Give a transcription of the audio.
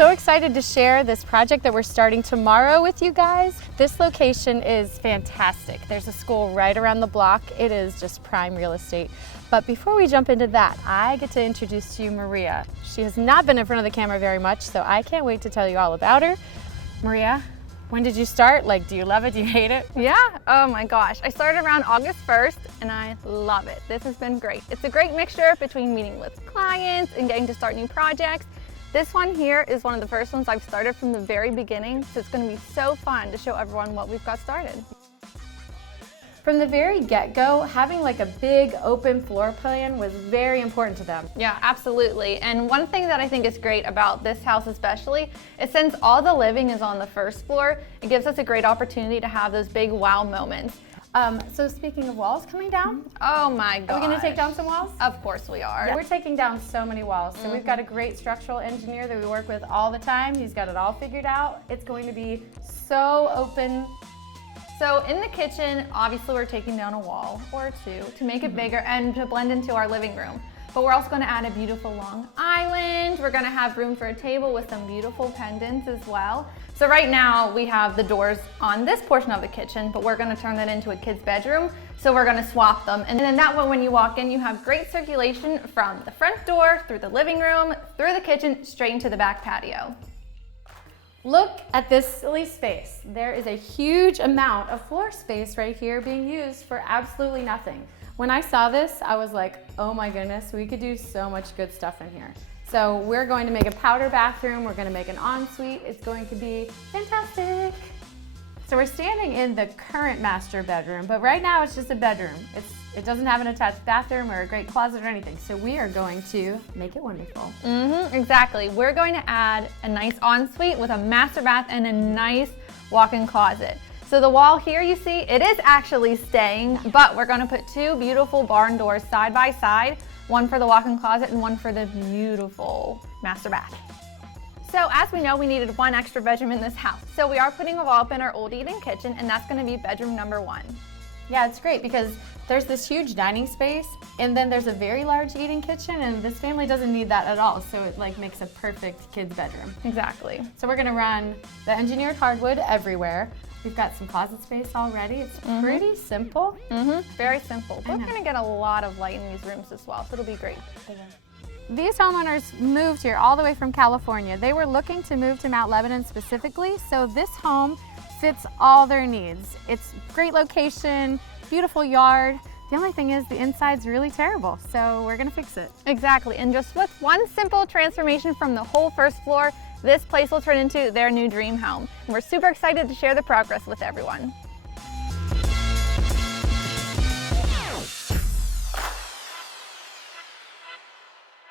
so excited to share this project that we're starting tomorrow with you guys. This location is fantastic. There's a school right around the block. It is just prime real estate. But before we jump into that, I get to introduce to you Maria. She has not been in front of the camera very much, so I can't wait to tell you all about her. Maria, when did you start? Like, do you love it? Do you hate it? Yeah, oh my gosh. I started around August 1st and I love it. This has been great. It's a great mixture between meeting with clients and getting to start new projects. This one here is one of the first ones I've started from the very beginning, so it's going to be so fun to show everyone what we've got started. From the very get-go, having like a big open floor plan was very important to them. Yeah, absolutely. And one thing that I think is great about this house especially is since all the living is on the first floor, it gives us a great opportunity to have those big wow moments. So speaking of walls coming down, oh my gosh. Are we going to take down some walls? Of course we are. Yeah, we're taking down so many walls. So we've got a great structural engineer that we work with all the time. He's got it all figured out. It's going to be so open. So in the kitchen, obviously we're taking down a wall or two to make it bigger and to blend into our living room. But we're also going to add a beautiful long island. We're going to have room for a table with some beautiful pendants as well. So right now we have the doors on this portion of the kitchen, but we're going to turn that into a kid's bedroom. So we're going to swap them. And then that way when you walk in, you have great circulation from the front door, through the living room, through the kitchen, straight into the back patio. Look at this silly space. There is a huge amount of floor space right here being used for absolutely nothing. When I saw this, I was like, oh my goodness, we could do so much good stuff in here. So we're going to make a powder bathroom. We're going to make an ensuite. It's going to be fantastic. So we're standing in the current master bedroom, but right now it's just a bedroom. It doesn't have an attached bathroom or a great closet or anything. So we are going to make it wonderful. Exactly. We're going to add a nice ensuite with a master bath and a nice walk-in closet. So the wall here you see, it is actually staying, but we're going to put two beautiful barn doors side by side, one for the walk-in closet and one for the beautiful master bath. So as we know, we needed one extra bedroom in this house. So we are putting a wall up in our old eating kitchen, and that's going to be bedroom number 1. Yeah, it's great because there's this huge dining space and then there's a very large eating kitchen, and this family doesn't need that at all. So it like makes a perfect kid's bedroom. Exactly. So we're gonna run the engineered hardwood everywhere. We've got some closet space already. It's pretty simple. Very simple. We're gonna get a lot of light in these rooms as well, so it'll be great. These homeowners moved here all the way from California. They were looking to move to Mount Lebanon specifically, so this home fits all their needs. It's great location, beautiful yard. The only thing is the inside's really terrible, so we're gonna fix it. Exactly, and just with one simple transformation from the whole first floor, this place will turn into their new dream home. And we're super excited to share the progress with everyone.